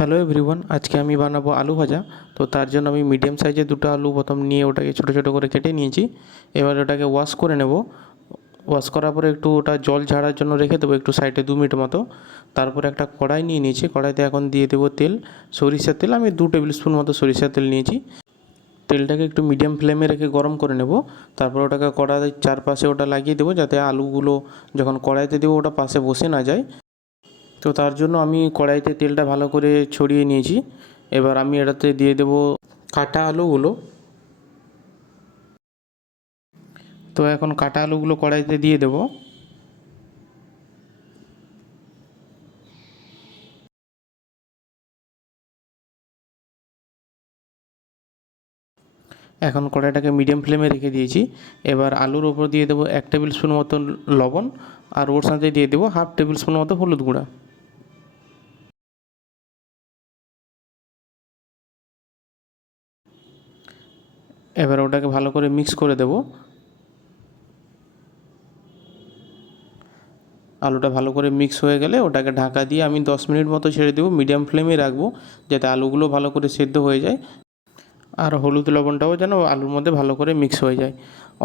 Hello everyone, আজকে আমি বানাবো আলু ভাজা। তো তার জন্য আমি মিডিয়াম সাইজের দুটো আলু প্রথম নিয়ে ওটাকে ছোটো ছোটো করে কেটে নিয়েছি। এবার ওটাকে ওয়াশ করে নেব। ওয়াশ করার পরে একটু ওটা জল ঝাড়ার জন্য রেখে দেবো একটু সাইডে 2 মিনিট মতো। তারপরে একটা কড়াই নিয়ে নিয়েছি, কড়াইতে এখন দিয়ে দেবো তেল, সরিষার তেল। আমি 2 টেবিল স্পুন মতো সরিষার তেল নিয়েছি। তেলটাকে একটু মিডিয়াম ফ্লেমে রেখে গরম করে নেব। তারপর ওটাকে কড়াইয়ের চারপাশে ওটা লাগিয়ে দেবো, যাতে আলুগুলো যখন কড়াইতে দেবো ওটা পাশে বসে না যায়। তো তার জন্য আমি কড়াইতে তেলটা ভালো করে ছড়িয়ে নিয়েছি। এবার আমি এটাতে দিয়ে দেবো কাটা আলুগুলো। তো এখন কাটা আলুগুলো কড়াইতে দিয়ে দেবো। এখন কড়াইটাকে মিডিয়াম ফ্লেমে রেখে দিয়েছি। এবার আলুর ওপর দিয়ে দেবো 1 টেবিল স্পুন মতো লবণ, আর ওর সাথে দিয়ে দেবো 1/2 টেবিল স্পুন মতো হলুদ গুঁড়া। এবার ওটাকে ভালো করে মিক্স করে দেবো। আলুটা ভালো করে মিক্স হয়ে গেলে ওটাকে ঢাকা দিয়ে আমি 10 মিনিট মতো ছেড়ে দেবো, মিডিয়াম ফ্লেমে রাখবো, যাতে আলুগুলো ভালো করে সেদ্ধ হয়ে যায়। আর হলুদ লবণটাও যেন আলুর মধ্যে ভালো করে মিক্স হয়ে যায়।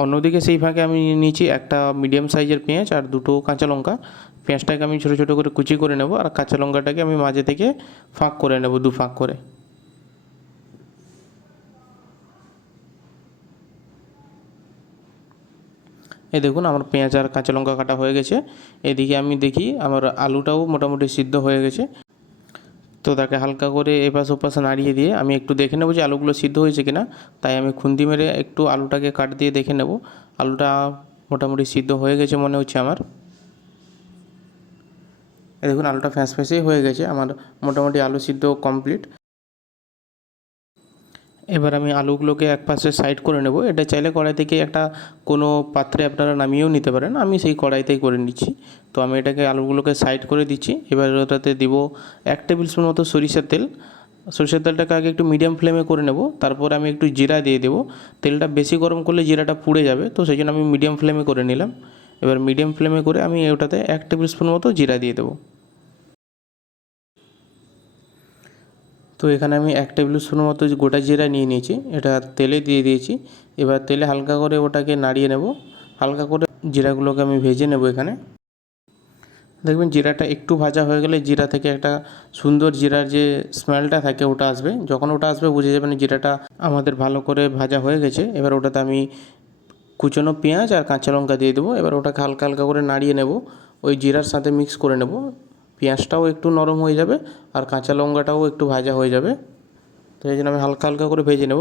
অন্যদিকে সেই ফাঁকে আমি নিয়েছি একটা মিডিয়াম সাইজের পেঁয়াজ আর দুটো কাঁচা লঙ্কা। পেঁয়াজটাকে আমি ছোটো ছোটো করে কুচি করে নেব, আর কাঁচা লঙ্কাটাকে আমি মাঝে থেকে ফাঁক করে নেব, 2 ফাঁক করে। এই দেখুন আমার পেঁয়াজ আর কাঁচা লঙ্কা কাটা হয়ে গেছে। এদিকে আমি দেখি আমার আলুটাও মোটামুটি সিদ্ধ হয়ে গেছে। তো তাকে হালকা করে এপাশ ওপাশ নাড়িয়ে দিয়ে আমি একটু দেখে নেবো যে আলুগুলো সিদ্ধ হয়েছে কিনা। তাই আমি খুন্তি মেরে একটু আলুটাকে কাট দিয়ে দেখে নেব। আলুটা মোটামুটি সিদ্ধ হয়ে গেছে মনে হচ্ছে আমার। এই দেখুন আলুটা ফ্যাঁসই হয়ে গেছে আমার, মোটামুটি আলু সিদ্ধ কমপ্লিট। এবার আমি আলুগুলোকে এক পাশে সাইড করে নেব। এটা চাইলে কড়াই থেকে একটা কোনো পাত্রে আপনারা নামিয়েও নিতে পারেন, আমি সেই কড়াইতেই করে নিচ্ছি। তো আমি এটাকে আলুগুলোকে সাইড করে দিচ্ছি। এবার ওটাতে দিব 1 টেবিল স্পুন মতো সরিষার তেল। সরিষার তেলটাকে আগে একটু মিডিয়াম ফ্লেমে করে নেব, তারপরে আমি একটু জিরা দিয়ে দেবো। তেলটা বেশি গরম করলে জিরাটা পুড়ে যাবে, তো সেই জন্য আমি মিডিয়াম ফ্লেমে করে নিলাম। এবার মিডিয়াম ফ্লেমে করে আমি ওটাতে 1 টেবিল স্পুন মতো জিরা দিয়ে দেবো। তো এখানে আমি 1 টেবিল স্পুন মতো গোটা জিরা নিয়ে নিয়েছি, এটা তেলে দিয়ে দিয়েছি। এবার তেলে হালকা করে ওটাকে নাড়িয়ে নেব, হালকা করে জিরাগুলোকে আমি ভেজে নেব। এখানে দেখবেন জিরাটা একটু ভাজা হয়ে গেলে জিরা থেকে একটা সুন্দর জিরার যে স্মেলটা থাকে ওটা আসবে। যখন ওটা আসবে বুঝে যাবেন জিরাটা আমাদের ভালো করে ভাজা হয়ে গেছে। এবার ওটাতে আমি কুচনো পেঁয়াজ আর কাঁচা লঙ্কা দিয়ে দেবো। এবার ওটাকে হালকা হালকা করে নাড়িয়ে নেব, ওই জিরার সাথে মিক্স করে নেব। পেঁয়াজটাও একটু নরম হয়ে যাবে আর কাঁচা লঙ্কাটাও একটু ভাজা হয়ে যাবে। তো এই জন্য আমি হালকা হালকা করে ভেজে নেব।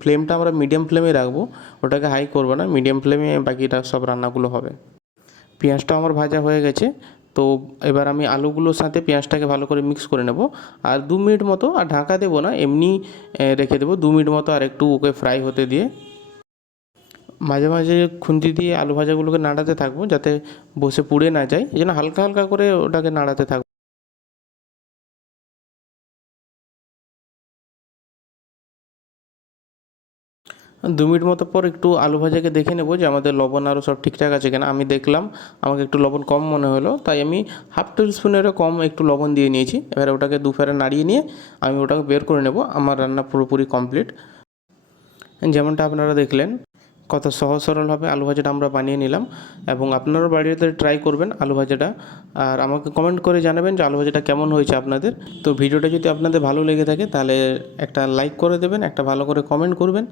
ফ্লেমটা আমরা মিডিয়াম ফ্লেমে রাখবো, ওটাকে হাই করবো না, মিডিয়াম ফ্লেমে বাকিটা সব রান্নাগুলো হবে। পেঁয়াজটাও আমার ভাজা হয়ে গেছে। তো এবার আমি আলুগুলোর সাথে পেঁয়াজটাকে ভালো করে মিক্স করে নেব। আর 2 মিনিট মতো, আর ঢাকা দেবো না, এমনি রেখে দেবো 2 মিনিট মতো, আর একটু ওকে ফ্রাই হতে দিয়ে মাঝে মাঝে খুন্তি দিয়ে আলু ভাজাগুলোকে নাড়াতে থাকবো, যাতে বসে পুড়ে না যায়। এই জন্য হালকা হালকা করে ওটাকে নাড়াতে থাকবো। 2 মিনিট মতো পর একটু আলু ভাজাকে দেখে নেব যে আমাদের লবণ আরও সব ঠিকঠাক আছে কিনা। আমি দেখলাম আমাকে একটু লবণ কম মনে হলো, তাই আমি 1/2 টেবিল স্পুনেরও কম একটু লবণ দিয়ে নিয়েছি। এবার ওটাকে দুফেরা নাড়িয়ে নিয়ে আমি ওটাকে বের করে নেব। আমার রান্না পুরোপুরি কমপ্লিট। যেমনটা আপনারা দেখলেন কত সহজ সরলভাবে আলু ভাজাটা আমরা বানিয়ে নিলাম, এবং আপনারাও বাড়িতে ট্রাই করবেন আলু ভাজাটা। আর আমাকে কমেন্ট করে জানাবেন যে আলু ভাজাটা কেমন হয়েছে আপনাদের। তো ভিডিওটা যদি আপনাদের ভালো লেগে থাকে তাহলে একটা লাইক করে দেবেন, একটা ভালো করে কমেন্ট করবেন।